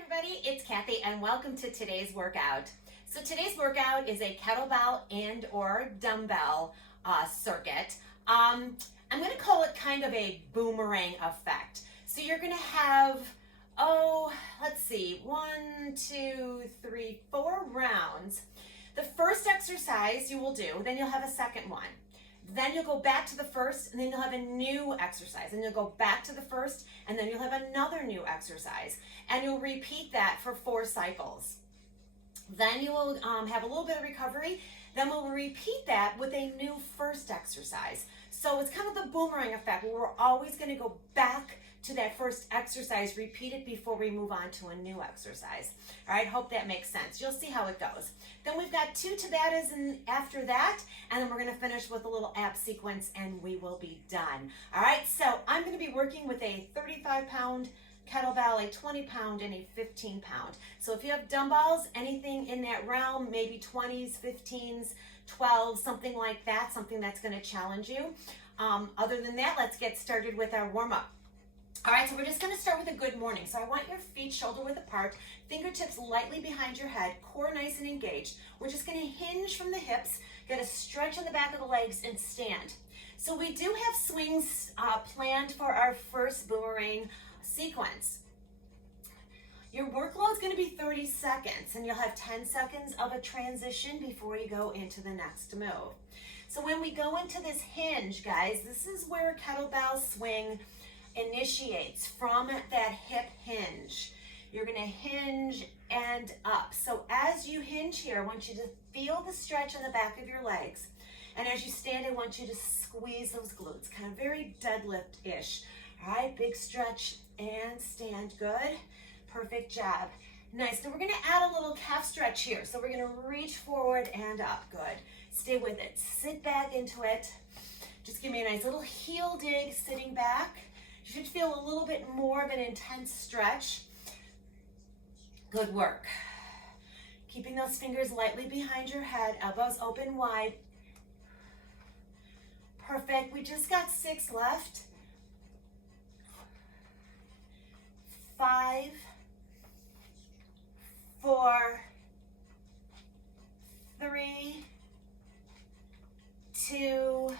Everybody, it's Kathy and welcome to today's workout. So today's workout is a kettlebell and or dumbbell circuit. I'm going to call it kind of a boomerang effect. So you're going to have, let's see, 4 rounds. The first exercise you will do, then you'll have a second one. Then you'll go back to the first, and then you'll have a new exercise. And you'll go back to the first, and then you'll have another new exercise. And you'll repeat that for 4 cycles. Then you will have a little bit of recovery. Then we'll repeat that with a new first exercise. So it's kind of the boomerang effect, where we're always going to go back to that first exercise, repeat it before we move on to a new exercise. All right, hope that makes sense. You'll see how it goes. Then we've got 2 Tabatas after that, and then we're going to finish with a little ab sequence, and we will be done. All right, so I'm going to be working with a 35-pound kettlebell, a 20-pound, and a 15-pound. So if you have dumbbells, anything in that realm, maybe 20s, 15s, 12s, something like that, something that's going to challenge you. Other than that, let's get started with our warm-up. All right, so we're just going to start with a good morning. So I want your feet shoulder width apart, fingertips lightly behind your head, core nice and engaged. We're just going to hinge from the hips, get a stretch on the back of the legs, and stand. So we do have swings planned for our first boomerang sequence. Your workload is going to be 30 seconds, and you'll have 10 seconds of a transition before you go into the next move. So when we go into this hinge, guys, this is where kettlebell swing initiates, from that hip hinge. You're going to hinge and up. So as you hinge here, I want you to feel the stretch on the back of your legs. And as you stand, I want you to squeeze those glutes, kind of very deadlift-ish. All right, big stretch and stand. Good. Perfect job. Nice. Now we're going to add a little calf stretch here. So we're going to reach forward and up. Good. Stay with it. Sit back into it. Just give me a nice little heel dig sitting back. You should feel a little bit more of an intense stretch. Good work. Keeping those fingers lightly behind your head, elbows open wide. Perfect. We just got 6 left. 5, 4, 3, 2,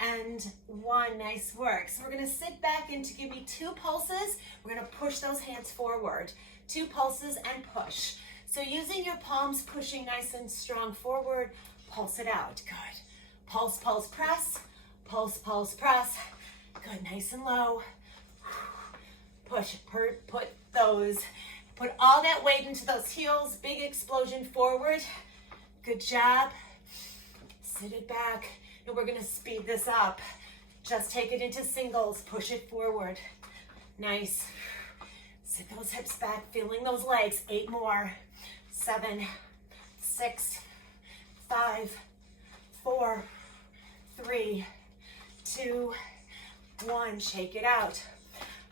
and 1. Nice work. So we're going to sit back in to give me 2 pulses. We're going to push those hands forward. 2 pulses and push. So using your palms, pushing nice and strong forward, pulse it out. Good. Pulse, pulse, press. Pulse, pulse, press. Good. Nice and low. Push. Put all that weight into those heels. Big explosion forward. Good job. Sit it back. And we're going to speed this up. Just take it into singles. Push it forward. Nice. Sit those hips back, feeling those legs. 8 more. 7, 6, 5, 4, 3, 2, 1. Shake it out.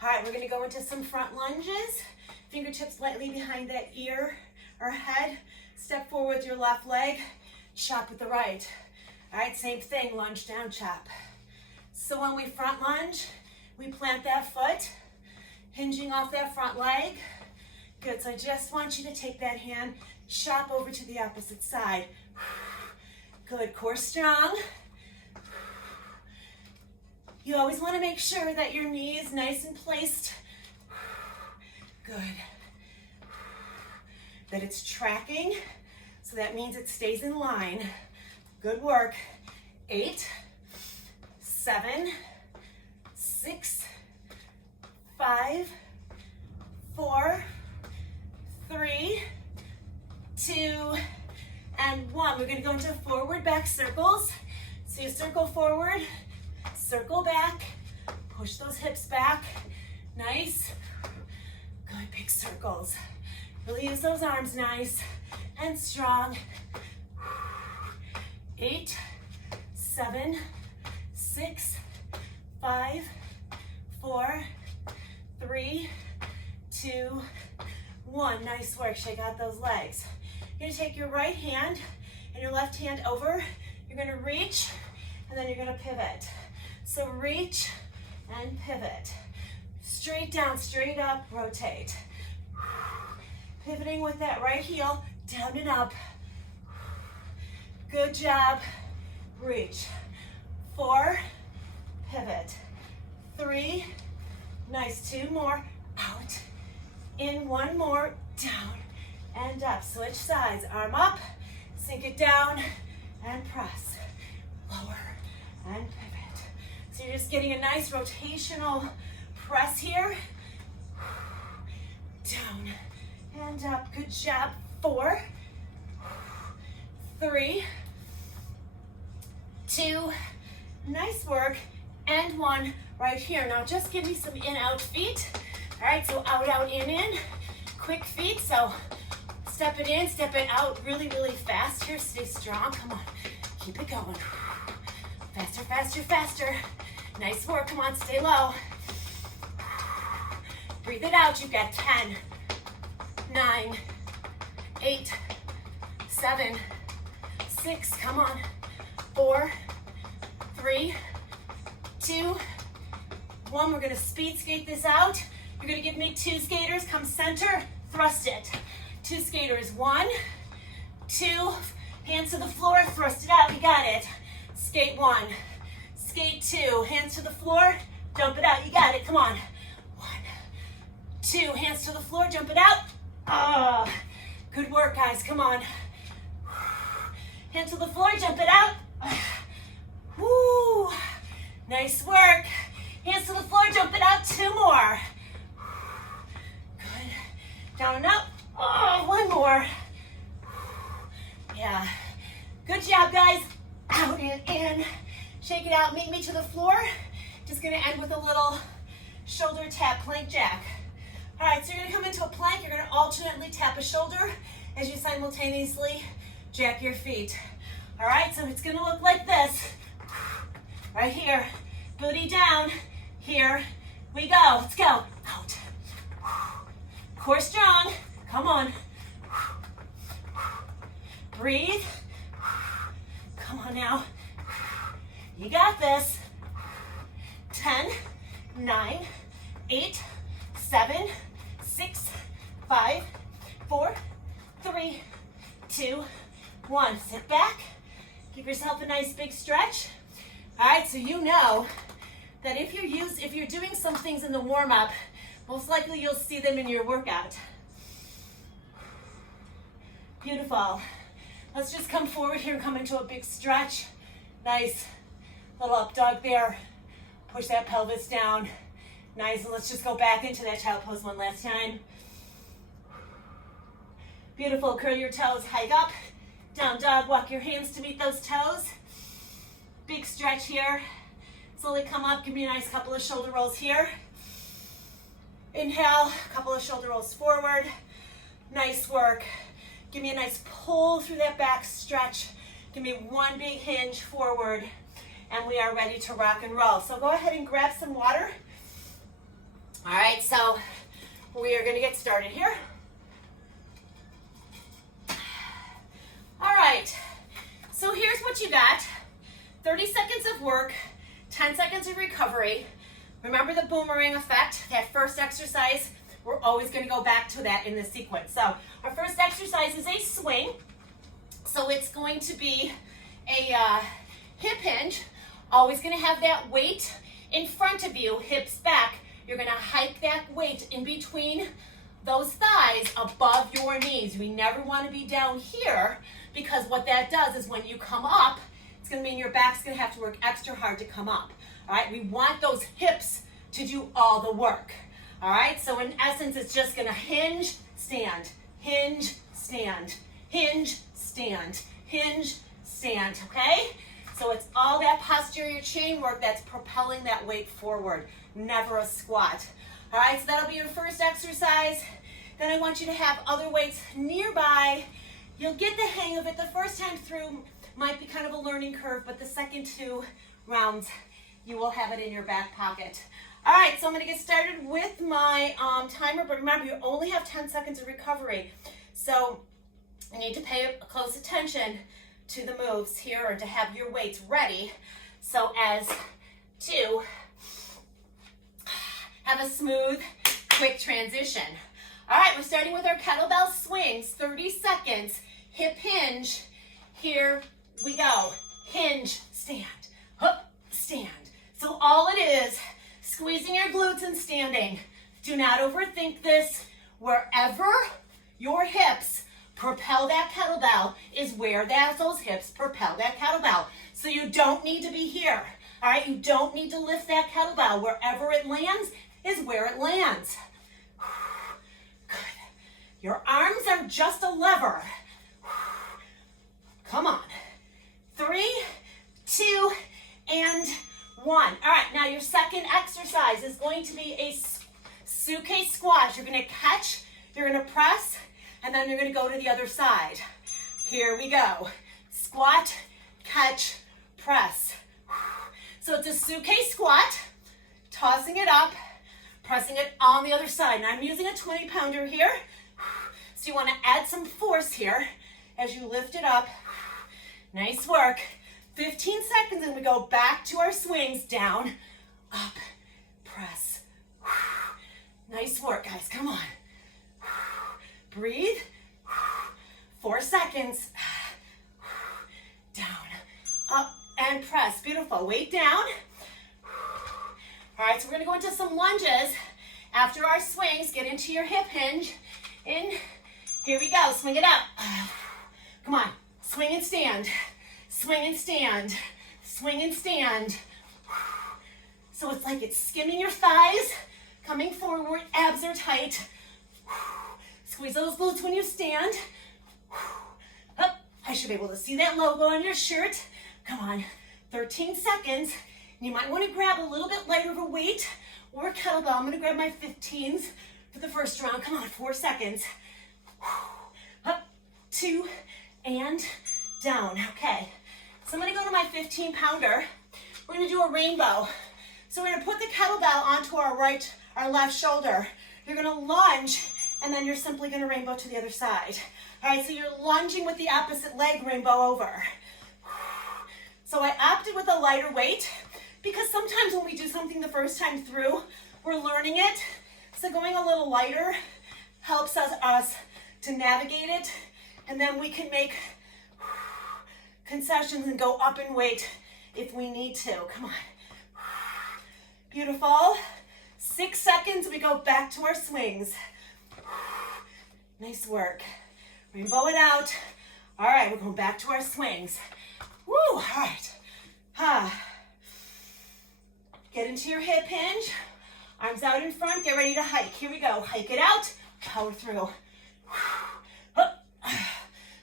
All right, we're going to go into some front lunges. Fingertips lightly behind that ear or head. Step forward with your left leg. Chop with the right. All right, same thing, lunge down, chop. So when we front lunge, we plant that foot, hinging off that front leg. Good, so I just want you to take that hand, chop over to the opposite side. Good, core strong. You always want to make sure that your knee is nice and placed. Good. That it's tracking, so that means it stays in line. Good work. 8, 7, 6, 5, 4, 3, 2, and 1. We're going to go into forward back circles. So you circle forward, circle back, push those hips back. Nice. Good, big circles. Really use those arms nice and strong. 8, 7, 6, 5, 4, 3, 2, 1. Nice work. Shake out those legs. You're going to take your right hand and your left hand over. You're going to reach, and then you're going to pivot. So reach and pivot. Straight down, straight up, rotate. Pivoting with that right heel, down and up. Good job. Reach. 4, pivot. 3, nice, 2 more, out. In, 1 more, down and up. Switch sides, arm up, sink it down, and press. Lower and pivot. So you're just getting a nice rotational press here. Down and up. Good job. 4, 3, 2, nice work, and 1 right here. Now just give me some in-out feet. All right, so out, out, in. Quick feet, so step it in, step it out really, really fast here. Stay strong, come on, keep it going. Faster, faster, faster. Nice work, come on, stay low. Breathe it out, you've got 10, 9, 8, 7, 6, come on, 4, 3, 2, 1. We're gonna speed skate this out. You're gonna give me 2 skaters, come center, thrust it. 2 skaters, 1, 2, hands to the floor, thrust it out, you got it. Skate 1, skate 2, hands to the floor, jump it out, you got it, come on. 1, 2, hands to the floor, jump it out. Good work, guys, come on. Hand to the floor, jump it out. Woo. Nice work. Hands to the floor, jump it out. 2 more. Good. Down and up. 1 more. Yeah. Good job, guys. Out and in. Shake it out. Meet me to the floor. Just gonna end with a little shoulder tap plank jack. All right, so you're gonna come into a plank. You're gonna alternately tap a shoulder as you simultaneously jack your feet. All right, so it's gonna look like this. Right here, booty down. Here we go. Let's go. Out. Core strong. Come on. Breathe. Come on now. You got this. 10, 9, 8, 7, 6, 5, 4, 3, 2, 1. Sit back. Give yourself a nice big stretch. All right, so you know that if you're doing some things in the warm-up, most likely you'll see them in your workout. Beautiful. Let's just come forward here and come into a big stretch. Nice little up dog there. Push that pelvis down. Nice, and let's just go back into that child pose one last time. Beautiful, curl your toes, hike up. Down dog, walk your hands to meet those toes. Big stretch here. Slowly come up, give me a nice couple of shoulder rolls here. Inhale, a couple of shoulder rolls forward. Nice work. Give me a nice pull through that back stretch. Give me 1 big hinge forward, and we are ready to rock and roll. So go ahead and grab some water. All right, so we are gonna get started here. All right, so here's what you got. 30 seconds of work, 10 seconds of recovery. Remember the boomerang effect, that first exercise, we're always gonna go back to that in the sequence. So our first exercise is a swing. So it's going to be a hip hinge, always gonna have that weight in front of you, hips back. You're gonna hike that weight in between those thighs above your knees. We never wanna be down here, because what that does is when you come up, it's gonna mean your back's gonna have to work extra hard to come up. All right, we want those hips to do all the work. All right, so in essence, it's just gonna hinge, stand, hinge, stand, hinge, stand, hinge, stand, okay? So it's all that posterior chain work that's propelling that weight forward, never a squat. All right, so that'll be your first exercise. Then I want you to have other weights nearby. You'll get the hang of it. The first time through might be kind of a learning curve, but the second 2 rounds, you will have it in your back pocket. All right, so I'm gonna get started with my timer, but remember, you only have 10 seconds of recovery. So you need to pay close attention to the moves here, or to have your weights ready so as to have a smooth, quick transition. All right, we're starting with our kettlebell swings, 30 seconds. Hip hinge. Here we go. Hinge, stand, up, stand. So all it is, squeezing your glutes and standing. Do not overthink this. Wherever your hips propel that kettlebell is where those hips propel that kettlebell. So you don't need to be here. All right, you don't need to lift that kettlebell. Wherever it lands is where it lands. Good. Your arms are just a lever. Come on. 3, 2, and 1. All right, now your second exercise is going to be a suitcase squat. You're going to catch, you're going to press, and then you're going to go to the other side. Here we go. Squat, catch, press. So it's a suitcase squat, tossing it up, pressing it on the other side. Now I'm using a 20-pounder here. So you want to add some force here as you lift it up. Nice work. 15 seconds and we go back to our swings. Down, up, press. Nice work, guys. Come on. Breathe. 4 seconds. Down, up, and press. Beautiful. Weight down. All right, so we're going to go into some lunges. After our swings, get into your hip hinge. In. Here we go. Swing it up. Come on. Swing and stand. Swing and stand. Swing and stand. So it's like it's skimming your thighs, coming forward, abs are tight. Squeeze those glutes when you stand. Up. I should be able to see that logo on your shirt. Come on. 13 seconds. You might want to grab a little bit lighter of a weight or a kettlebell. I'm going to grab my 15s for the first round. Come on, 4 seconds. Up, 2, and down. Okay. So I'm going to go to my 15-pounder. We're going to do a rainbow. So we're going to put the kettlebell onto our left shoulder. You're going to lunge, and then you're simply going to rainbow to the other side. All right, so you're lunging with the opposite leg, rainbow over. So I opted with a lighter weight because sometimes when we do something the first time through, we're learning it. So going a little lighter helps us to navigate it, and then we can make concessions and go up in weight if we need to. Come on. Beautiful. 6 seconds, we go back to our swings. Nice work. Rainbow it out. All right, we're going back to our swings. Woo, all right. Get into your hip hinge. Arms out in front, get ready to hike. Here we go. Hike it out, power through.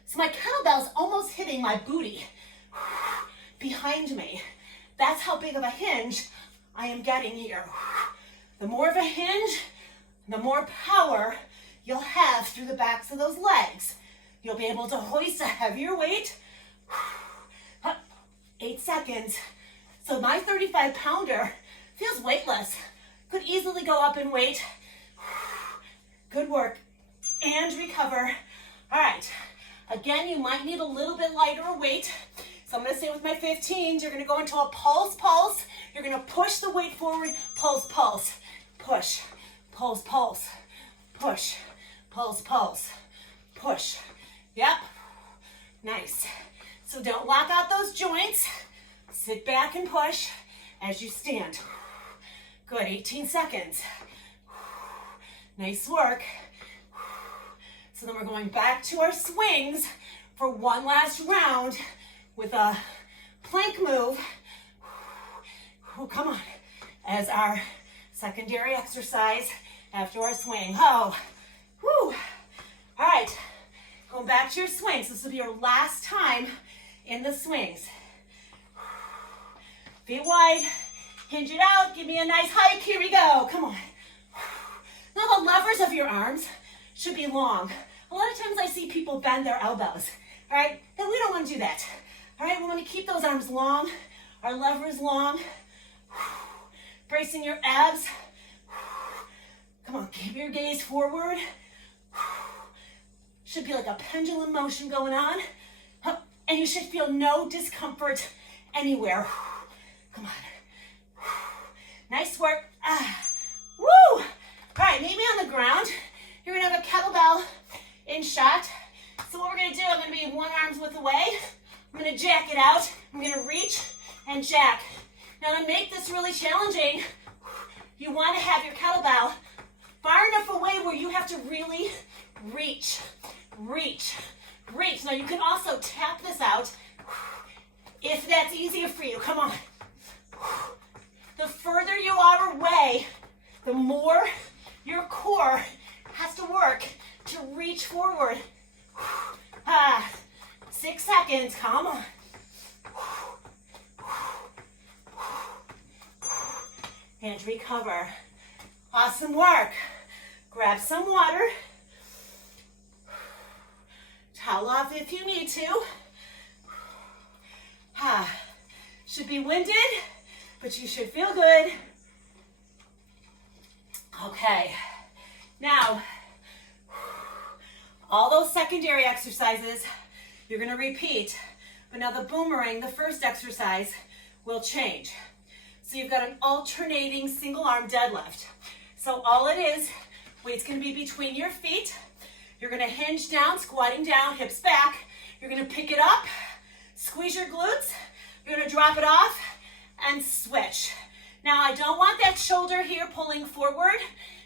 So my kettlebell's almost hitting my booty behind me. That's how big of a hinge I am getting here. The more of a hinge, the more power you'll have through the backs of those legs. You'll be able to hoist a heavier weight. 8 seconds. So my 35-pounder feels weightless. Could easily go up in weight. Good work. And recover. All right. Again, you might need a little bit lighter weight. So I'm going to say with my 15s, you're going to go into a pulse, pulse. You're going to push the weight forward, pulse, pulse. Push, pulse, pulse. Push, pulse, pulse. Push. Yep. Nice. So don't lock out those joints. Sit back and push as you stand. Good, 18 seconds. Nice work. So then we're going back to our swings for one last round with a plank move. Oh, come on. As our secondary exercise after our swing. Oh, whew. All right, going back to your swings. This will be your last time in the swings. Feet wide, hinge it out, give me a nice hike. Here we go, come on. Now the levers of your arms should be long. A lot of times I see people bend their elbows, all right? Then we don't want to do that. All right, we want to keep those arms long, our levers long. Bracing your abs. Come on, keep your gaze forward. Should be like a pendulum motion going on. And you should feel no discomfort anywhere. Come on. Nice work. Woo! All right, meet me on the ground. You're gonna have a kettlebell in shot. So what we're gonna do, I'm gonna be one arm's width away. I'm gonna jack it out. I'm gonna reach and jack. Now to make this really challenging, you wanna have your kettlebell far enough away where you have to really reach, reach, reach. Now you can also tap this out if that's easier for you. Come on. The further you are away, the more your core has to work to reach forward. 6 seconds, come on. And recover. Awesome work. Grab some water. Towel off if you need to. Should be winded, but you should feel good. Okay. Now, all those secondary exercises, you're going to repeat. But now the boomerang, the first exercise, will change. So you've got an alternating single arm deadlift. So all it is, weight's going to be between your feet. You're going to hinge down, squatting down, hips back. You're going to pick it up, squeeze your glutes. You're going to drop it off and switch. Now I don't want that shoulder here pulling forward.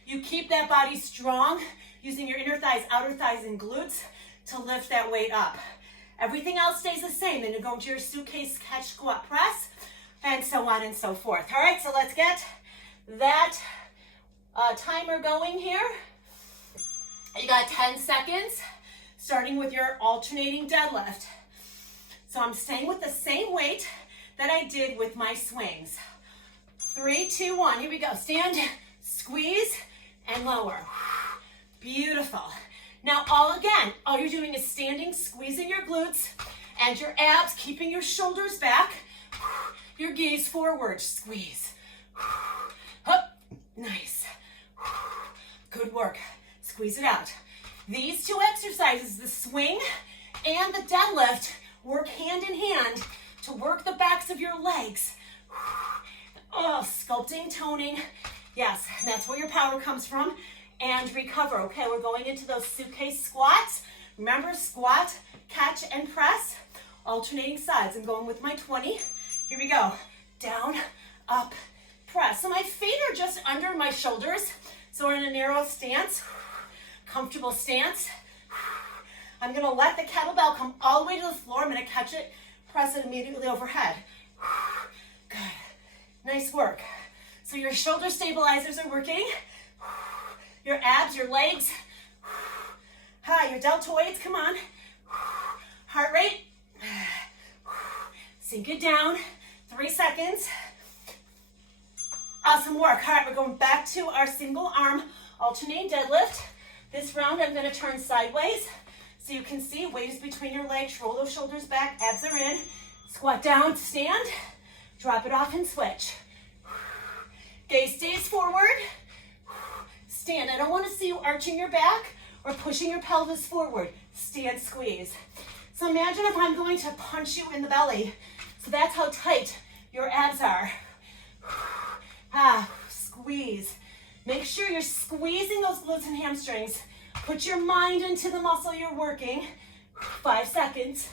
You keep that body strong using your inner thighs, outer thighs, and glutes to lift that weight up. Everything else stays the same. Then you go into your suitcase catch, squat, press, and so on and so forth. All right, so let's get that timer going here. You got 10 seconds, starting with your alternating deadlift. So I'm staying with the same weight that I did with my swings. 3, 2, 1, here we go. Stand, squeeze, and lower. Beautiful. Now all you're doing is standing, squeezing your glutes and your abs, keeping your shoulders back, your gaze forward, squeeze. Up, nice. Good work. Squeeze it out. These two exercises, the swing and the deadlift, work hand in hand to work the backs of your legs. Oh, sculpting, toning. Yes, that's where your power comes from. And recover. Okay, we're going into those suitcase squats. Remember, squat, catch, and press. Alternating sides. I'm going with my 20. Here we go. Down, up, press. So my feet are just under my shoulders. So we're in a narrow stance. Comfortable stance. I'm going to let the kettlebell come all the way to the floor. I'm going to catch it, press it immediately overhead. Good. Nice work. So your shoulder stabilizers are working. Your abs, your legs. Your deltoids, come on. Heart rate. Sink it down. 3 seconds. Awesome work. All right, we're going back to our single arm alternating deadlift. This round, I'm going to turn sideways so you can see weight is between your legs. Roll those shoulders back. Abs are in. Squat down, stand. Drop it off and switch. Gaze stays forward. Stand. I don't want to see you arching your back or pushing your pelvis forward. Stand, squeeze. So imagine if I'm going to punch you in the belly. So that's how tight your abs are. Squeeze. Make sure you're squeezing those glutes and hamstrings. Put your mind into the muscle you're working. 5 seconds.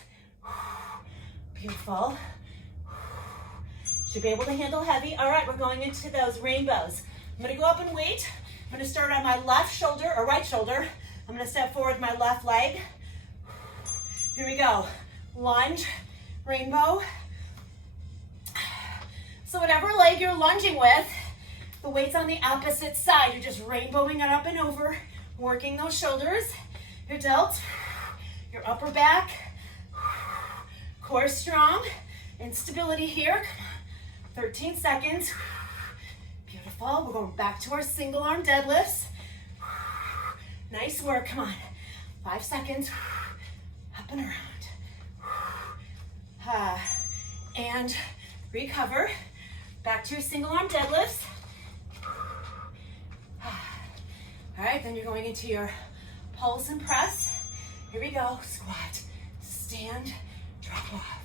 Beautiful. Should be able to handle heavy. All right, we're going into those rainbows. I'm going to go up in weight. I'm going to start on my left shoulder or right shoulder. I'm going to step forward with my left leg. Here we go. Lunge, rainbow. So whatever leg you're lunging with, the weight's on the opposite side. You're just rainbowing it up and over, working those shoulders, your delts, your upper back, core strong, and stability here. Come on. 13 seconds. Beautiful. We're going back to our single arm deadlifts. Nice work. Come on. 5 seconds. Up and around. And recover. Back to your single arm deadlifts. All right, then you're going into your pulse and press. Here we go. Squat, stand, drop off.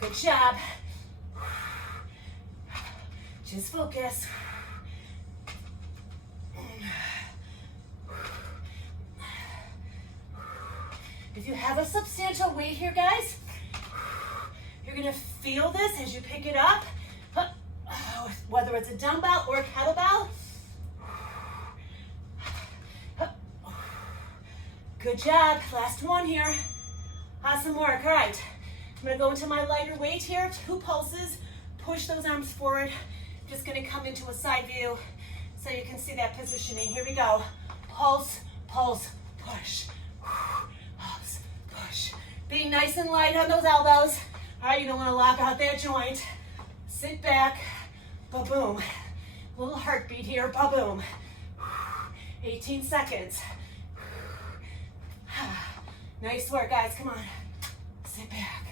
Good job. Just focus. If you have a substantial weight here, guys, you're gonna feel this as you pick it up, whether it's a dumbbell or a kettlebell. Good job, last one here. Awesome work, all right. I'm gonna go into my lighter weight here, 2 pulses. Push those arms forward. Just gonna come into a side view so you can see that positioning. Here we go. Pulse, pulse, push. Pulse, push. Being nice and light on those elbows. All right, you don't wanna lock out that joint. Sit back, ba-boom. Little heartbeat here, ba-boom. 18 seconds. Nice work, guys, come on. Sit back.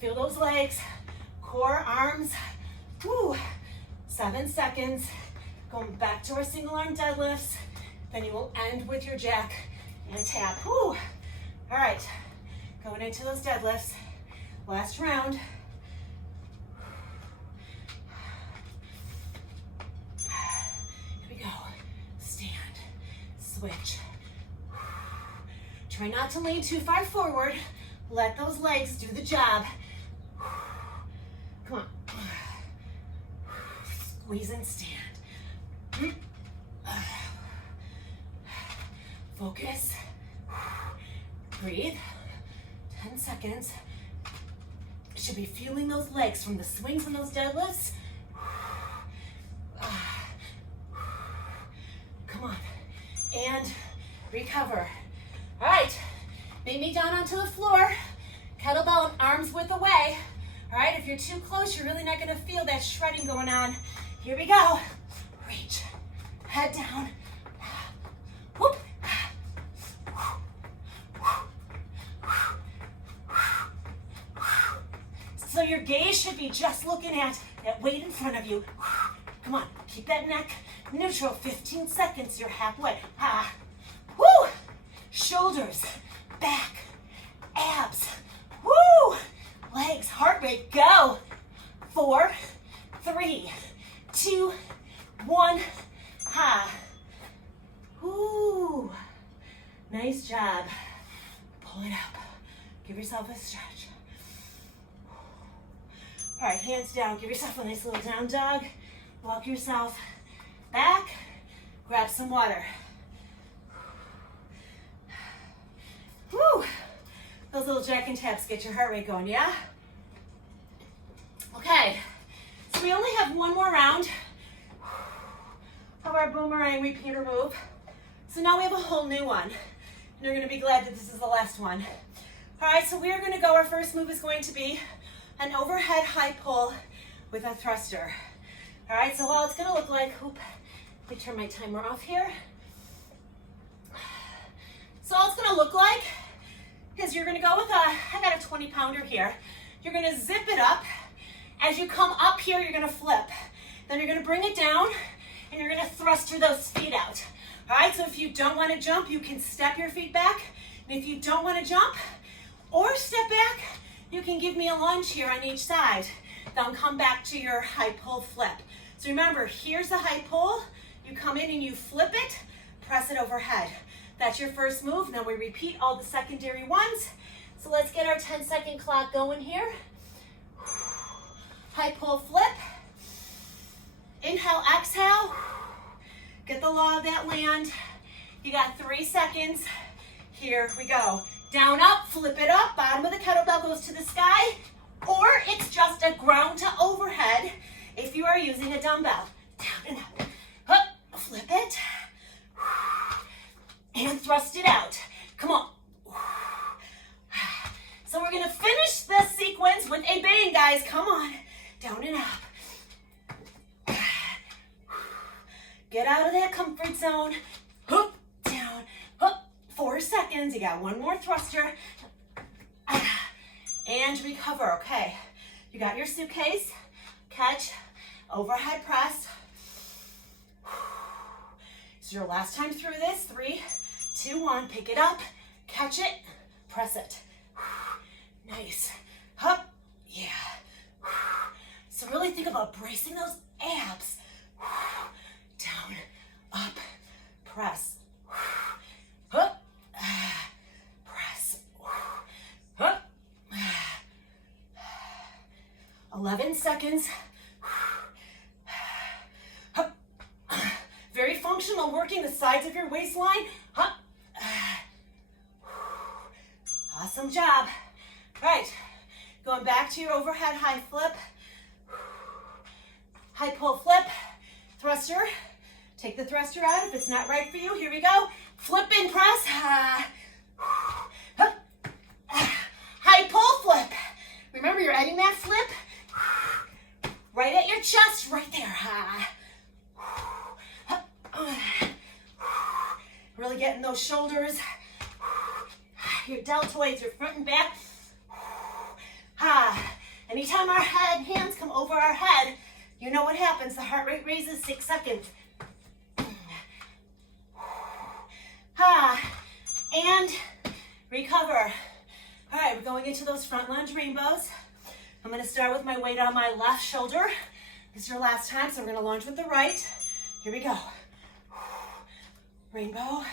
Feel those legs, core, arms. Woo. 7 seconds. Going back to our single arm deadlifts. Then you will end with your jack and tap. Woo. All right, going into those deadlifts. Last round. Here we go. Stand, switch. Try not to lean too far forward. Let those legs do the job. Come on. Squeeze and stand. Focus. Breathe. 10 seconds. You should be feeling those legs from the swings and those deadlifts. Come on. And recover. All right. Meet me down onto the floor. Kettlebell and arms width away. All right, if you're too close, you're really not gonna feel that shredding going on. Here we go. Reach, head down. Whoop. So your gaze should be just looking at that weight in front of you. Come on, keep that neck neutral. 15 seconds, you're halfway. Woo! Shoulders, back, abs. Woo! Legs, heart rate, go. 4, 3, 2, 1. Woo! Nice job. Pull it up. Give yourself a stretch. All right, hands down. Give yourself a nice little down dog. Walk yourself back. Grab some water. Woo! Those little jack and taps get your heart rate going, yeah? Okay, so we only have one more round of our boomerang repeater move. So now we have a whole new one. And you're gonna be glad that this is the last one. All right, so we are gonna go, our first move is going to be an overhead high pull with a thruster. All right, so all it's gonna look like, let me turn my timer off here. So all it's gonna look like is you're gonna go with I got a 20-pounder here. You're gonna zip it up. As you come up here, you're gonna flip. Then you're gonna bring it down and you're gonna thrust those feet out. All right, so if you don't wanna jump, you can step your feet back. And if you don't wanna jump or step back, you can give me a lunge here on each side. Then come back to your high pull flip. So remember, here's the high pull. You come in and you flip it, press it overhead. That's your first move. Now we repeat all the secondary ones. So let's get our 10-second clock going here. High pull flip. Inhale, exhale. Get the law of that land. You got 3 seconds. Here we go. Down, up, flip it up. Bottom of the kettlebell goes to the sky. Or it's just a ground to overhead if you are using a dumbbell. Down and up. Up, flip it. And thrust it out. Come on. So we're gonna finish this sequence with a bang, guys. Come on. Down and up. Get out of that comfort zone. Hoop, down, hoop. 4 seconds. You got one more thruster. And recover, okay. You got your suitcase. Catch, overhead press. It's your last time through this. 3, 2, 1, pick it up, catch it, press it. Nice. Up, yeah. So really think about bracing those abs. Down, up, press. Up, press. 11 seconds. Very functional, working the sides of your waistline. Awesome job. Right, going back to your overhead high flip. High pull flip, thruster. Take the thruster out if it's not right for you. Here we go. Flip in press. High pull flip. Remember, you're adding that flip right at your chest, right there. Really getting those shoulders, your deltoids, your front and back. Anytime our hands come over our head, you know what happens. The heart rate raises 6 seconds. And recover. All right, we're going into those front lunge rainbows. I'm going to start with my weight on my left shoulder. This is your last time, so we're going to launch with the right. Here we go. Rainbow.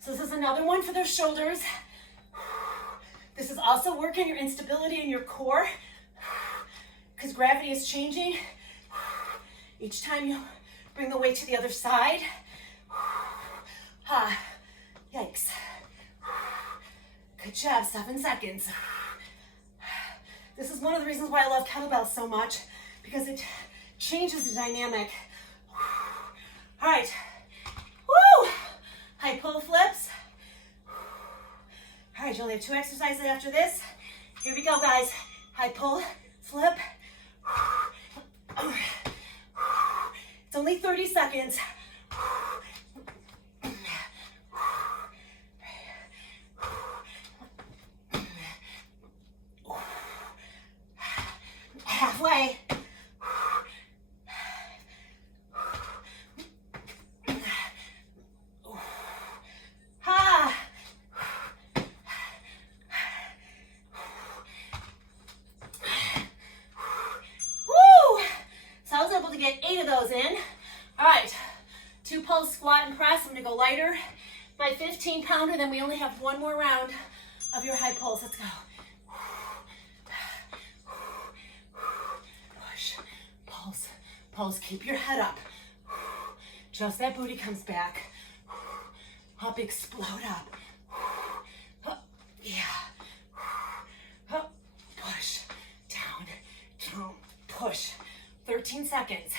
So this is another one for those shoulders. This is also working your instability in your core because gravity is changing. Each time you bring the weight to the other side. Yikes. Good job, 7 seconds. This is one of the reasons why I love kettlebells so much, because it changes the dynamic. All right. Woo! High pull flips. All right, you only have 2 exercises after this. Here we go, guys. High pull, flip. It's only 30 seconds. Halfway. Get 8 of those in. All right, 2 pulse squat and press. I'm gonna go lighter. My 15 pounder, then we only have 1 more round of your high pulse. Let's go. Push, pulse, pulse. Keep your head up. Just that booty comes back. Up, explode up. Yeah. Push, down, down, push. 13 seconds.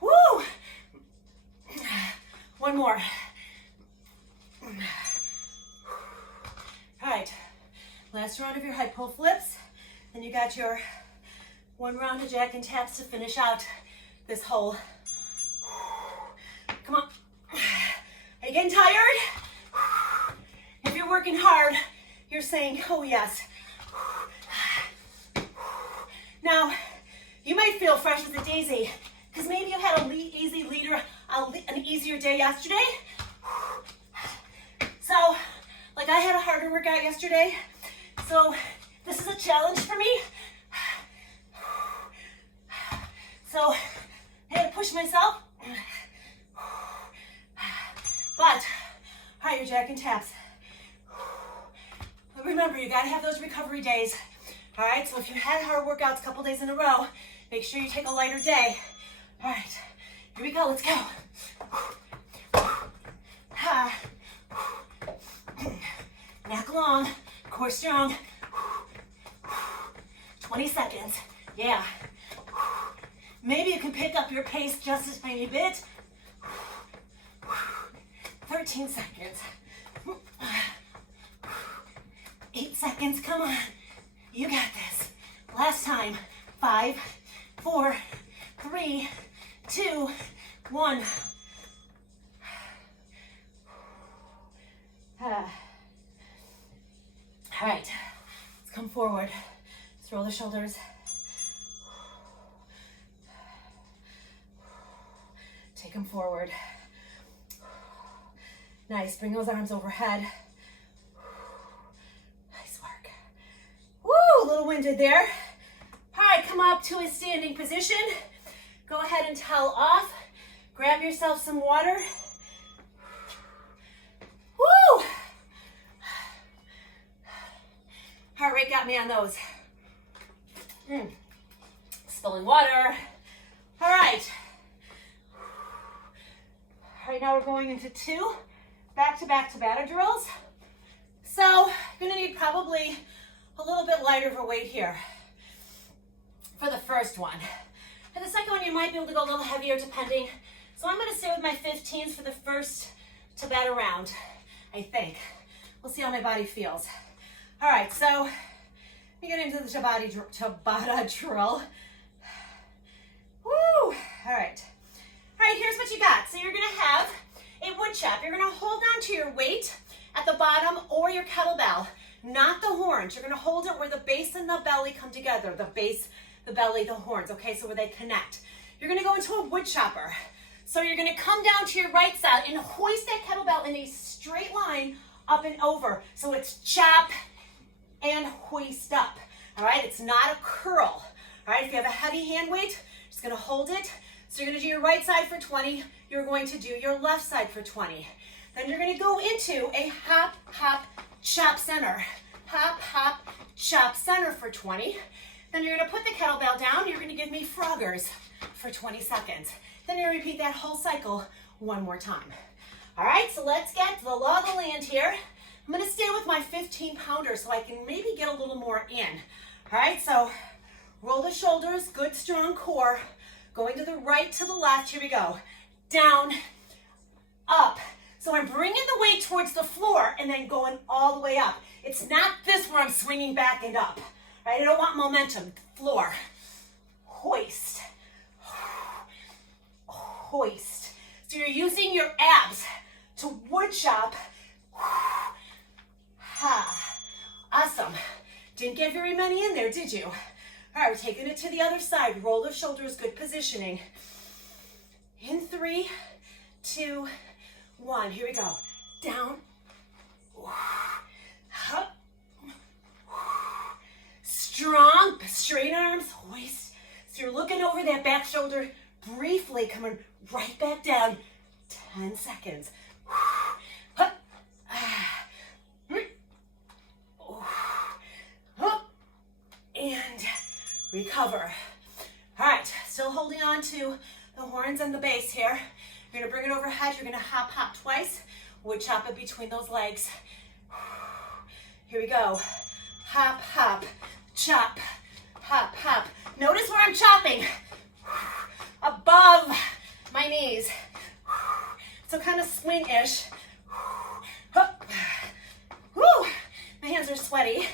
Woo! 1 more. All right, last round of your high pull flips. Then you got your 1 round of jack and taps to finish out this whole. Come on. Are you getting tired? If you're working hard, you're saying, oh yes. Now, you might feel fresh as a daisy because maybe you had an easier day yesterday. So, like I had a harder workout yesterday. So, this is a challenge for me. So, I had to push myself. But, all right, your jack and taps. But remember, you gotta have those recovery days. All right, so if you had hard workouts a couple days in a row, make sure you take a lighter day. All right, here we go, let's go. Neck long, core strong. 20 seconds, yeah. Maybe you can pick up your pace just a tiny bit. 13 seconds. 8 seconds, come on. You got this. Last time. 5, 4, 3, 2, 1. All right, let's come forward. Let's roll the shoulders. Take them forward. Nice, bring those arms overhead. Nice work. Woo, a little winded there. All right, come up to a standing position. Go ahead and towel off. Grab yourself some water. Woo! Heart rate got me on those. Spilling water. All right. Right now we're going into 2 back-to-back Tabata drills. So you're gonna need probably a little bit lighter of a weight here for the first one. For the second one, you might be able to go a little heavier depending. So I'm gonna stay with my 15s for the first Tabata round, I think. We'll see how my body feels. All right, so let me get into the Tabata drill. Woo! All right. All right, here's what you got. So you're gonna have a wood chop. You're gonna hold on to your weight at the bottom or your kettlebell, not the horns. You're gonna hold it where the base and the belly come together. The base, the belly, the horns, okay? So where they connect. You're gonna go into a wood chopper. So you're gonna come down to your right side and hoist that kettlebell in a straight line up and over. So it's chop and hoist up, all right? It's not a curl, all right? If you have a heavy hand weight, just gonna hold it. So you're gonna do your right side for 20. You're going to do your left side for 20. Then you're gonna go into a hop, hop, chop center. Hop, hop, chop center for 20. Then you're gonna put the kettlebell down. You're gonna give me froggers for 20 seconds. Then you're gonna repeat that whole cycle one more time. All right, so let's get to the law of the land here. I'm gonna stay with my 15-pounder so I can maybe get a little more in. All right, so roll the shoulders, good strong core. Going to the right, to the left, here we go. Down, up. So I'm bringing the weight towards the floor and then going all the way up. It's not this where I'm swinging back and up, right? I don't want momentum. Floor, hoist, hoist. So you're using your abs to wood chop. Ha, awesome. Didn't get very many in there, did you? All right, we're taking it to the other side. Roll the shoulders, good positioning. In 3, 2, 1. Here we go. Down. Up. Strong, straight arms, hoist. So you're looking over that back shoulder briefly, coming right back down. 10 seconds. Up. Up. And recover. All right, still holding on to the horns and the base here. You're gonna bring it overhead. You're gonna hop, hop twice. Wood chop it between those legs. Here we go. Hop, hop, chop, hop, hop. Notice where I'm chopping. Above my knees. So kind of swing-ish. Woo! My hands are sweaty.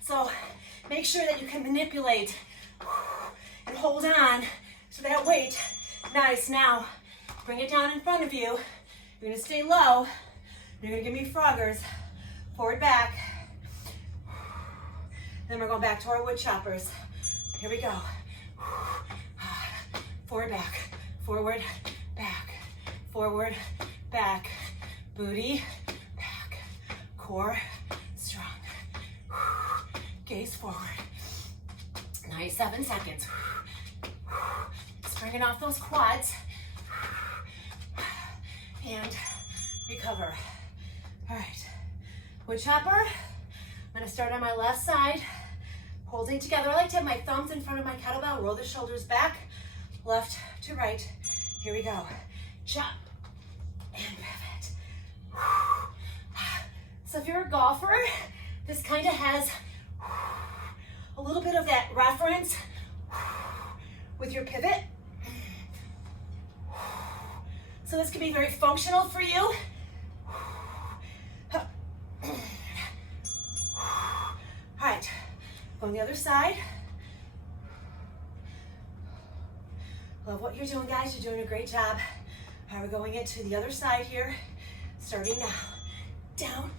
So make sure that you can manipulate and hold on to that weight. Nice. Now, bring it down in front of you. You're gonna stay low. You're gonna give me froggers. Forward, back. Then we're going back to our wood choppers. Here we go. Forward, back. Forward, back. Forward, back. Booty, back. Core, strong. Gaze forward. Nice, 7 seconds. Just bringing off those quads. And recover. All right, wood chopper. I'm gonna start on my left side, holding together. I like to have my thumbs in front of my kettlebell, roll the shoulders back, left to right. Here we go. Chop and pivot. So if you're a golfer, this kind of has a little bit of that reference with your pivot. So this can be very functional for you. All right, go on the other side. Love what you're doing, guys. You're doing a great job. All right, we're going into the other side here, starting now. Down,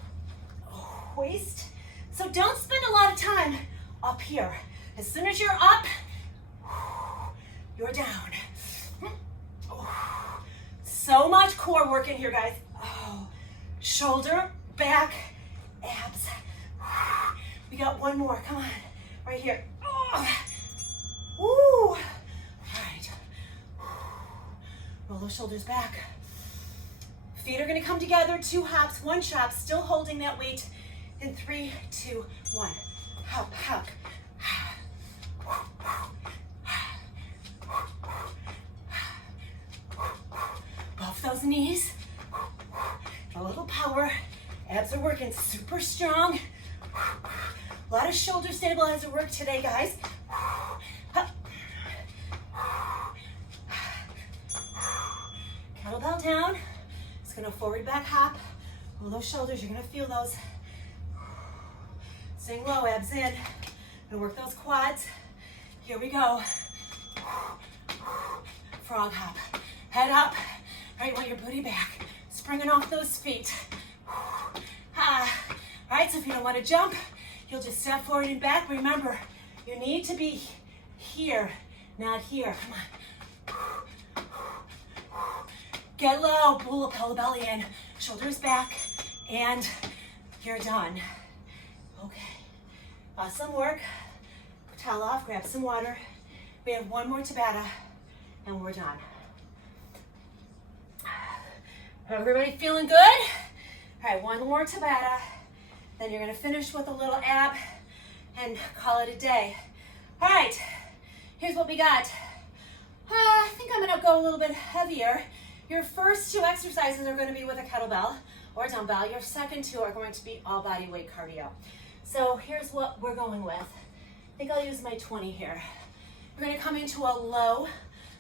hoist. So don't spend a lot of time up here. As soon as you're up, you're down. So much core work in here, guys. Oh, shoulder, back, abs. We got one more. Come on, right here. Oh. Woo. All right. Roll those shoulders back. Feet are gonna come together, 2 hops, 1 chop, still holding that weight in 3, 2, 1. Hop, hop. Buff those knees. A little power. Abs are working super strong. A lot of shoulder stabilizer work today, guys. Kettlebell down. It's gonna forward back hop. Pull those shoulders, you're gonna feel those. Staying low, abs in. Gonna work those quads. Here we go. Frog hop. Head up. All right, want your booty back. Springing off those feet. All right, so if you don't want to jump, you'll just step forward and back. Remember, you need to be here, not here. Come on. Get low, pull the belly in, shoulders back, and you're done. Okay, awesome work. Towel off, grab some water. We have 1 more Tabata, and we're done. Everybody feeling good? All right, 1 more Tabata. Then you're gonna finish with a little ab and call it a day. All right, here's what we got. I think I'm gonna go a little bit heavier. Your first 2 exercises are gonna be with a kettlebell or dumbbell. Your second 2 are going to be all body weight cardio. So here's what we're going with. I think I'll use my 20 here. You're gonna come into a low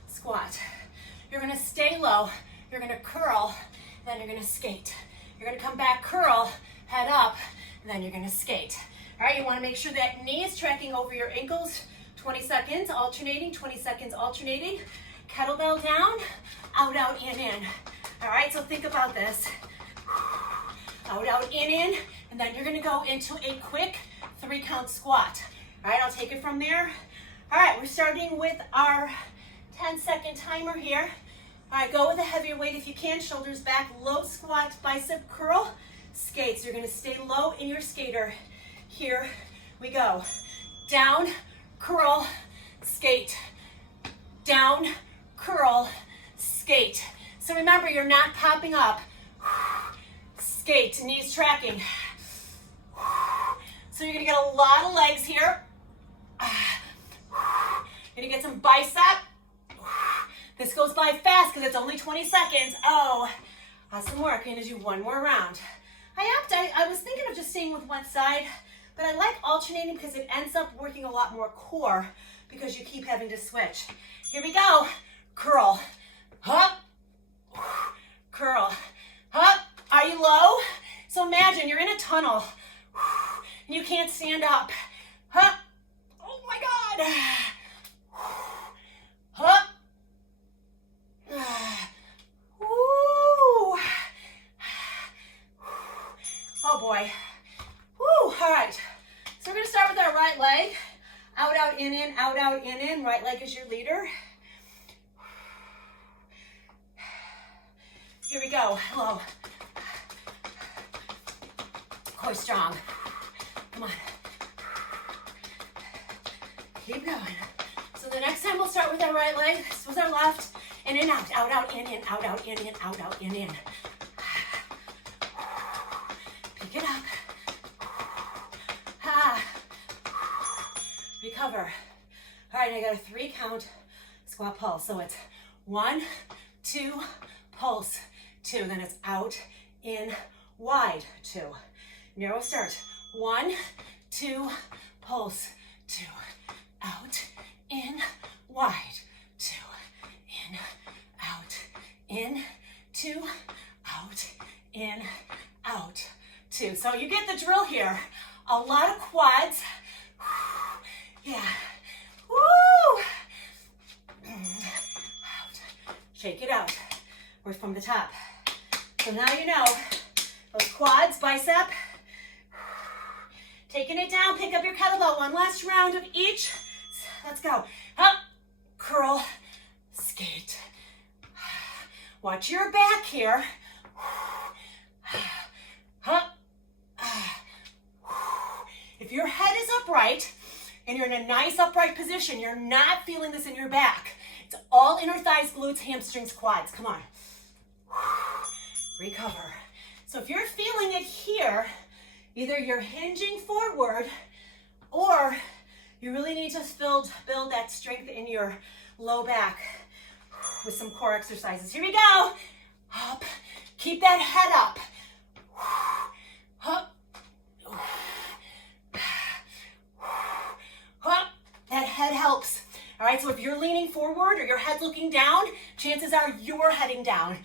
squat. You're gonna stay low. You're gonna curl, then you're gonna skate. You're gonna come back, curl, head up, and then you're gonna skate. All right, you wanna make sure that knee is tracking over your ankles. 20 seconds, alternating, 20 seconds, alternating. Kettlebell down, out, out, in. All right, so think about this. Out, out, in, and then you're gonna go into a quick 3-count squat. All right, I'll take it from there. All right, we're starting with our 10-second timer here. All right, go with a heavier weight if you can. Shoulders back, low squat, bicep curl, skates. You're gonna stay low in your skater. Here we go. Down, curl, skate. Down, curl, skate. So remember, you're not popping up. Skate, knees tracking. So you're gonna get a lot of legs here. You're gonna get some bicep. This goes by fast because it's only 20 seconds. Oh, awesome work. I'm gonna do 1 more round. I was thinking of just staying with one side, but I like alternating because it ends up working a lot more core because you keep having to switch. Here we go. Curl, up, curl, up. Are you low? So imagine you're in a tunnel and you can't stand up. Up. Oh my God. Up. Woo. Oh boy. Woo. All right. So we're going to start with our right leg. Out, out, in, out, out, in. Right leg is your leader. Here we go. Hello. Core strong. Come on. Keep going. So the next time we'll start with our right leg. This was our left. In and out, out, out, in, out, out, in, out, out, in. Pick it up. Recover. All right, I got a 3-count squat pulse. So it's 1, 2, pulse, 2. Then it's out, in, wide, 2. Narrow start. 1, 2, pulse, 2. Out, in, wide, 2. In, out, in, 2, out, in, out, 2. So you get the drill here. A lot of quads. Yeah. Woo! Out. Shake it out. We're from the top. So now you know those quads, bicep. Taking it down, pick up your kettlebell. 1 last round of each. Let's go. Up, curl, skate. Watch your back here. Up. If your head is upright and you're in a nice upright position, you're not feeling this in your back. It's all inner thighs, glutes, hamstrings, quads. Come on. recover. So if you're feeling it here, either you're hinging forward or you really need to build that strength in your low back with some core exercises. Here we go. Up. Keep that head up. Up. Up. That head helps. All right, so if you're leaning forward or your head's looking down, chances are you're heading down.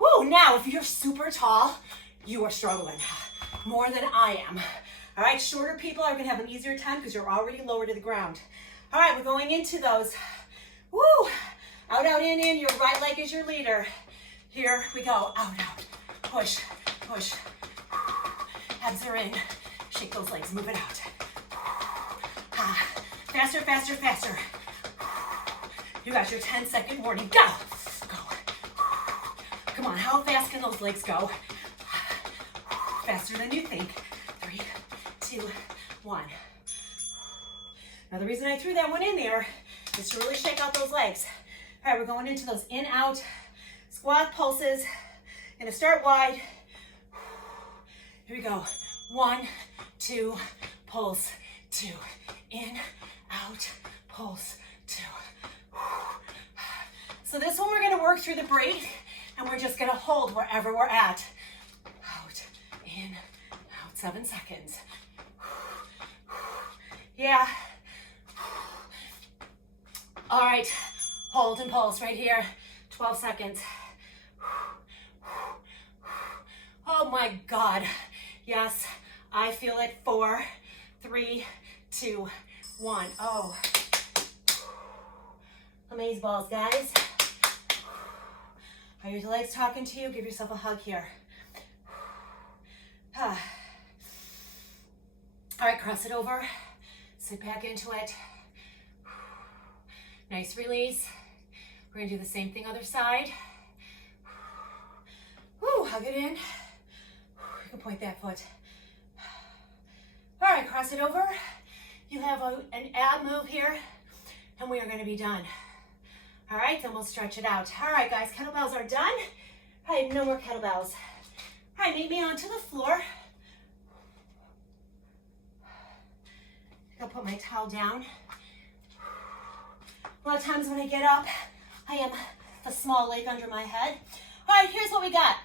Woo, now if you're super tall, you are struggling more than I am. All right, shorter people are gonna have an easier time because you're already lower to the ground. All right, we're going into those. Woo, out, out, in, your right leg is your leader. Here we go, out, out, push, push. Abs are in, shake those legs, move it out. Faster, faster, faster. You got your 10-second warning, go, go. Come on, how fast can those legs go? Faster than you think. 3, 2, 1. Now the reason I threw that one in there is to really shake out those legs. All right, we're going into those in-out squat pulses. Gonna start wide. Here we go. 1, 2, pulse, 2, in, out, pulse, 2. So this one we're gonna work through the break and we're just gonna hold wherever we're at. Out, in, out, 7 seconds. Yeah. All right, hold and pulse right here, 12 seconds. Oh my God. Yes, I feel it. 4, 3, 2, 1. Oh. Amazeballs, guys. Are your legs talking to you? Give yourself a hug here. All right, cross it over. Sit back into it. Nice release. We're gonna do the same thing other side. Woo, hug it in. You can point that foot. All right, cross it over. You have an ab move here, and we are gonna be done. All right, then we'll stretch it out. All right, guys, kettlebells are done. All right, no more kettlebells. All right, meet me onto the floor. I'll put my towel down. A lot of times when I get up, I am a small lake under my head. All right, here's what we got.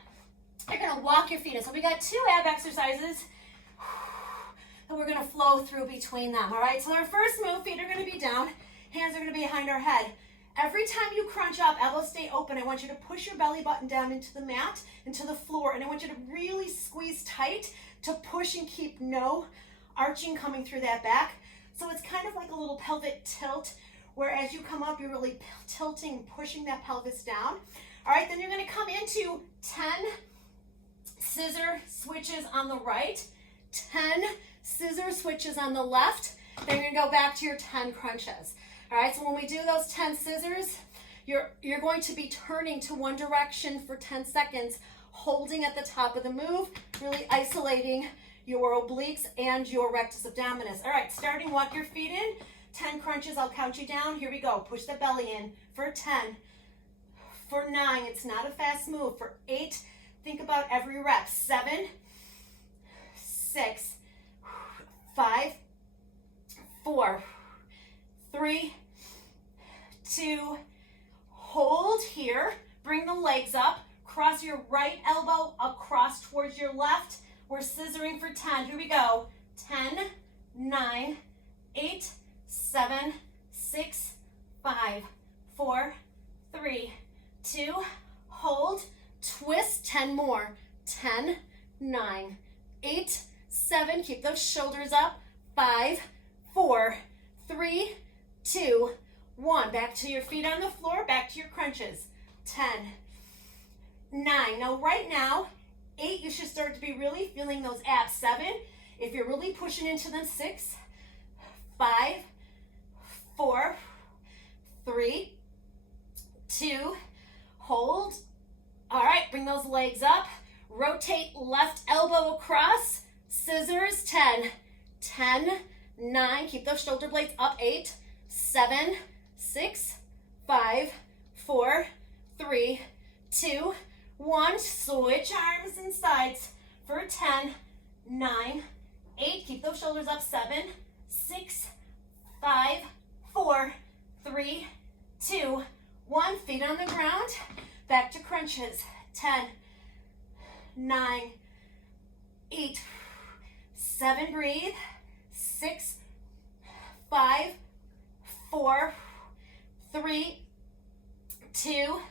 You're gonna walk your feet in. So we got 2 ab exercises that we're gonna flow through between them, all right? So our first move, feet are gonna be down, hands are gonna be behind our head. Every time you crunch up, elbows stay open. I want you to push your belly button down into the mat, into the floor, and I want you to really squeeze tight to push and keep no arching coming through that back. So it's kind of like a little pelvic tilt, where as you come up, you're really tilting, pushing that pelvis down. All right, then you're gonna come into 10 scissor switches on the right, 10 scissor switches on the left, then you're gonna go back to your 10 crunches. All right, so when we do those 10 scissors, you're going to be turning to one direction for 10 seconds, holding at the top of the move, really isolating your obliques and your rectus abdominis. All right, starting, walk your feet in, 10 crunches, I'll count you down. Here we go, push the belly in for 10, for 9, it's not a fast move, for 8, think about every rep, 7, 6, 5, 4, 3, 2, hold here, bring the legs up, cross your right elbow across towards your left. We're scissoring for 10. Here we go. 10, 9, 8, 7, 6, 5, 4, 3, 2, hold, twist, 10 more. 10, 9, 8, 7, keep those shoulders up. 5, 4, 3, 2, 1. Back to your feet on the floor, back to your crunches. 10, 9. Now right now, 8, you should start to be really feeling those abs. 7, if you're really pushing into them. 6, 5, 4, 3, 2, hold. All right, bring those legs up. Rotate left elbow across. Scissors. 10, 10, 9. Keep those shoulder blades up. 8, 7, 6, 5, 4, 3, 2, 1. Switch arms and sides for 10, 9, 8. Keep those shoulders up. 7, 6, 5, 4, 3, 2, 1. Feet on the ground. Back to crunches. 10, 9, 8, 7. Breathe. 6, 5, 4, 3, 2.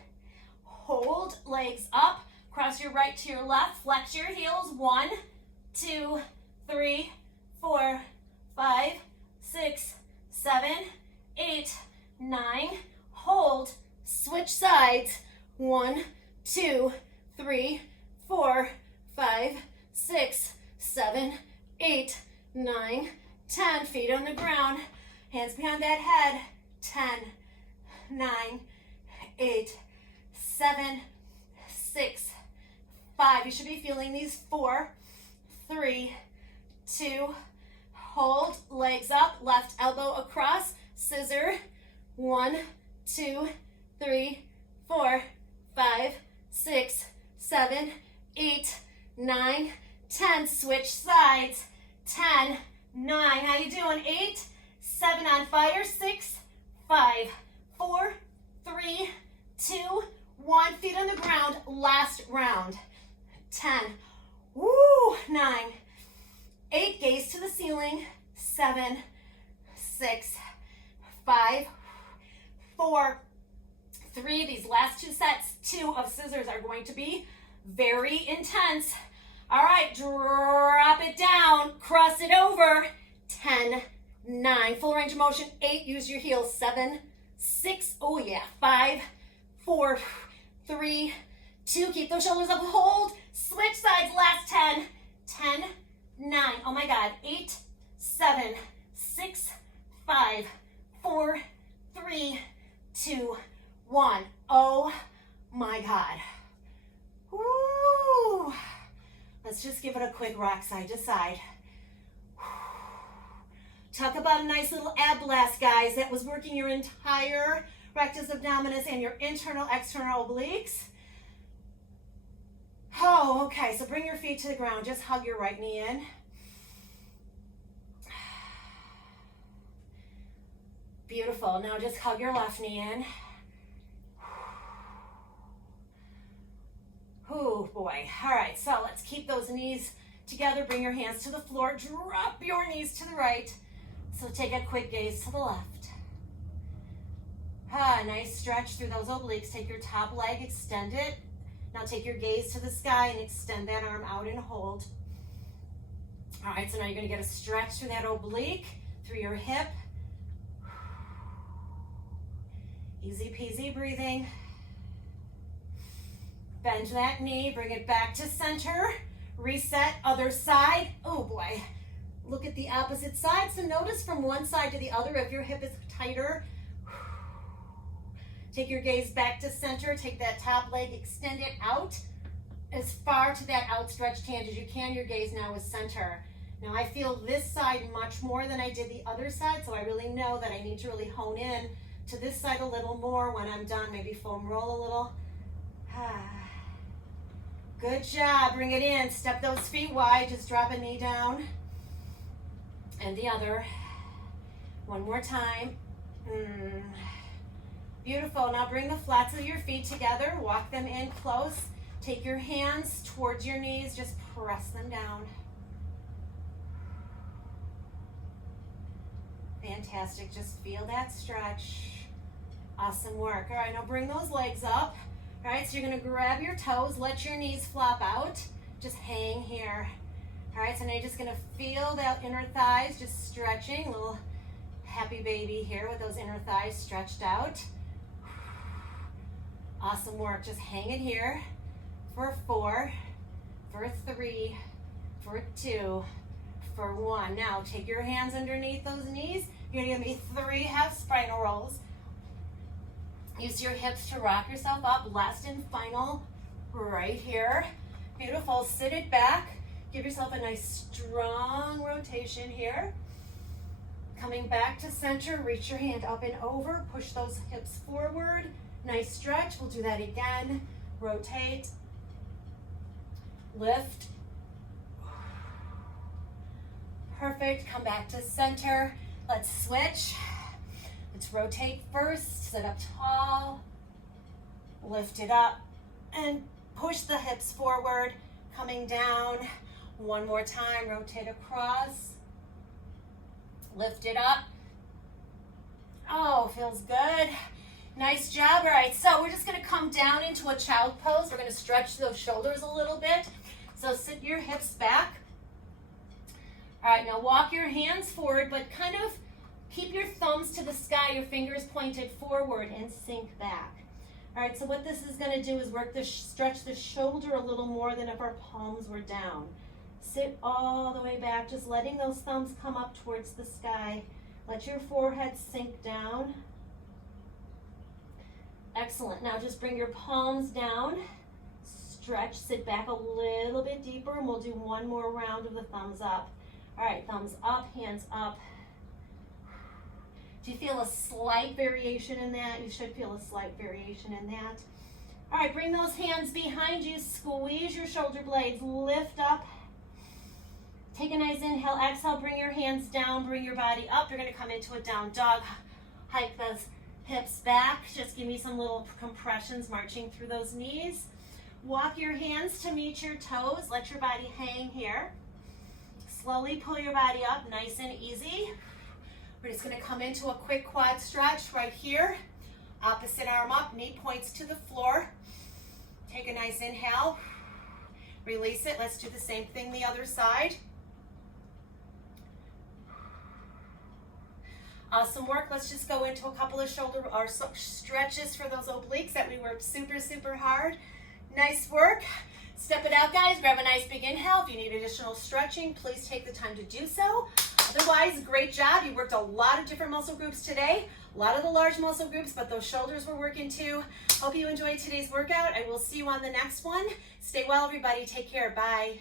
Hold, legs up. Cross your right to your left. Flex your heels. 1, 2, 3, 4, 5, 6, 7, 8, 9. Hold. Switch sides. 1, 2, 3, 4, 5, 6, 7, 8, 9, 10. Feet on the ground. Hands behind that head. 10, 9, 8, 7, 6, 5. You should be feeling these. 4, 3, 2. Hold. Legs up. Left elbow across. Scissor. 1, 2, 3, 4, 5, 6, 7, 8, 9, 10. Switch sides. 10, 9. How you doing? 8, 7 on fire. 6, 5, 4, 3, 2, 1. Feet on the ground. Last round. 10. Woo. 9, 8. Gaze to the ceiling. 7, 6, 5, 4, 3. These last 2 sets, 2 of scissors, are going to be very intense. All right, drop it down, cross it over. 10, 9, full range of motion. 8, use your heels. 7, 6, oh yeah, 5, 4, 3, 2, keep those shoulders up, hold, switch sides, last 10, 10, 9, oh my God, 8, 7, 6, 5, 4, 3, 2, 1. Oh my God. Woo. Let's just give it a quick rock side to side. Talk about a nice little ab blast, guys. That was working your entire rectus abdominis and your internal, external obliques. Oh, okay. So bring your feet to the ground. Just hug your right knee in. Beautiful. Now just hug your left knee in. Oh boy. All right, so let's keep those knees together. Bring your hands to the floor. Drop your knees to the right. So take a quick gaze to the left. Nice stretch through those obliques. Take your top leg, extend it. Now take your gaze to the sky and extend that arm out and hold. All right, so now you're gonna get a stretch through that oblique, through your hip. Easy peasy breathing. Bend that knee, bring it back to center. Reset, other side. Oh boy. Look at the opposite side. So notice from one side to the other if your hip is tighter. Take your gaze back to center. Take that top leg, extend it out as far to that outstretched hand as you can. Your gaze now is center. Now I feel this side much more than I did the other side, so I really know that I need to really hone in to this side a little more when I'm done. Maybe foam roll a little. Good job. Bring it in. Step those feet wide. Just drop a knee down. And the other. One more time. Beautiful. Now bring the flats of your feet together. Walk them in close. Take your hands towards your knees. Just press them down. Fantastic. Just feel that stretch. Awesome work. All right, now bring those legs up. All right, so you're going to grab your toes. Let your knees flop out. Just hang here. All right, so now you're just going to feel that inner thighs just stretching. A little happy baby here with those inner thighs stretched out. Awesome work. Just hang it here for 4, for 3, for 2, for 1. Now take your hands underneath those knees. You're going to give me 3 half spinal rolls. Use your hips to rock yourself up. Last and final right here. Beautiful. Sit it back. Give yourself a nice strong rotation here. Coming back to center, reach your hand up and over. Push those hips forward. Nice stretch. We'll do that again. rotate, lift. Perfect, come back to center. Let's switch. Let's rotate first, sit up tall, lift it up, and push the hips forward, coming down. One more time, rotate across, lift it up. Oh, feels good. Nice job. All right, so we're just gonna come down into a child pose. We're gonna stretch those shoulders a little bit. So sit your hips back. All right, now walk your hands forward, but kind of keep your thumbs to the sky, your fingers pointed forward, and sink back. All right, so what this is gonna do is stretch the shoulder a little more than if our palms were down. Sit all the way back, just letting those thumbs come up towards the sky. Let your forehead sink down. Excellent. Now just bring your palms down. Stretch, sit back a little bit deeper, and we'll do one more round of the thumbs up. All right, thumbs up, hands up. Do you feel a slight variation in that? You should feel a slight variation in that. All right, bring those hands behind you. Squeeze your shoulder blades, lift up. Take a nice inhale, exhale, bring your hands down, bring your body up. You're gonna come into a down dog. Hike those hips back. Just give me some little compressions marching through those knees. Walk your hands to meet your toes. Let your body hang here. Slowly pull your body up, nice and easy. We're just gonna come into a quick quad stretch right here. Opposite arm up, knee points to the floor. Take a nice inhale. Release it. Let's do the same thing the other side. Awesome work. Let's just go into a couple of shoulder or stretches for those obliques that we worked super, super hard. Nice work. Step it out, guys. Grab a nice big inhale. If you need additional stretching, please take the time to do so. Otherwise, great job. You worked a lot of different muscle groups today. A lot of the large muscle groups, but those shoulders were working too. Hope you enjoyed today's workout. I will see you on the next one. Stay well, everybody. Take care. Bye.